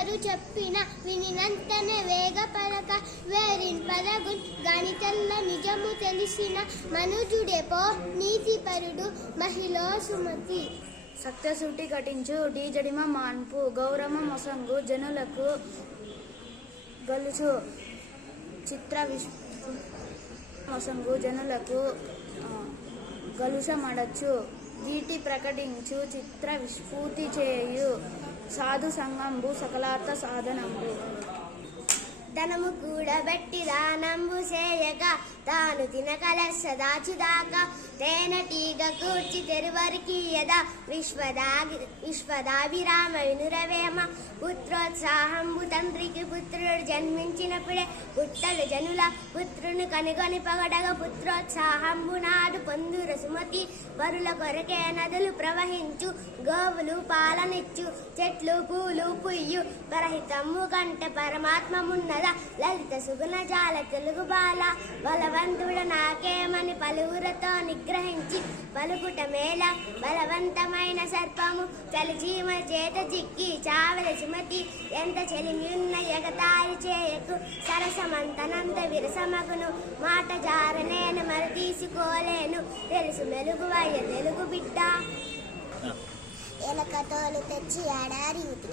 ఎవరు చెప్పిన వినినంతనే వేగపడక వేరింపరగున్ గణితంలో నిజము తెలిసిన మనుజుడే పో నీతిపరుడు మహిళ సుమతి. సత్యసూటి ఘటించు డీజడిమ మాన్పు గౌరమ మొసంగు జనులకు గలుచు చిత్ర మొసంగు జనులకు గలుసమడచ్చు జీటి ప్రకటించు చిత్ర విస్ఫూర్తి చేయు సాధు సంగంబు సకలార్థ సాధనంబు. ధనము కూడబెట్టి దానంబు చేయగా తాను తినకలెస్స దాచుదాకా తేనెటీగ కూర్చి తెరువరికీయద విశ్వదాభిరామ వినురవేమ. పుత్రోత్సాహంబు తండ్రికి పుత్రుడు జన్మించినప్పుడే పుట్టలు జనుల పుత్రుని కనుగొని పగడగ పుత్రోత్సాహంబు నాడు పొందుర సుమతి. పరుల కొరకే నదులు ప్రవహించు గోవులు పాలనిచ్చు చెట్లు పూలు పుయ్యు పరహితమ్ము కంటే పరమాత్మమున్నద లలిత సుగుణ జాల తెలుగు బాల. బలవంతుడ నాకేమని పలువురతో నిగ్రహించి పలుకుట మేళ బలవంతమైన సర్పము చలిచీమ చేత చిక్కి చావల సుమతి. ఎంత చెలిమియున్న ఎగతాళి చేయకు సరసమంతనంత విరసమగును మాట జార నేను మరి తీసుకోలేను తెలుసు మెలుగువయ్య తెలుగు బిడ్డ. ఎలకతోలు తెచ్చి ఆడారి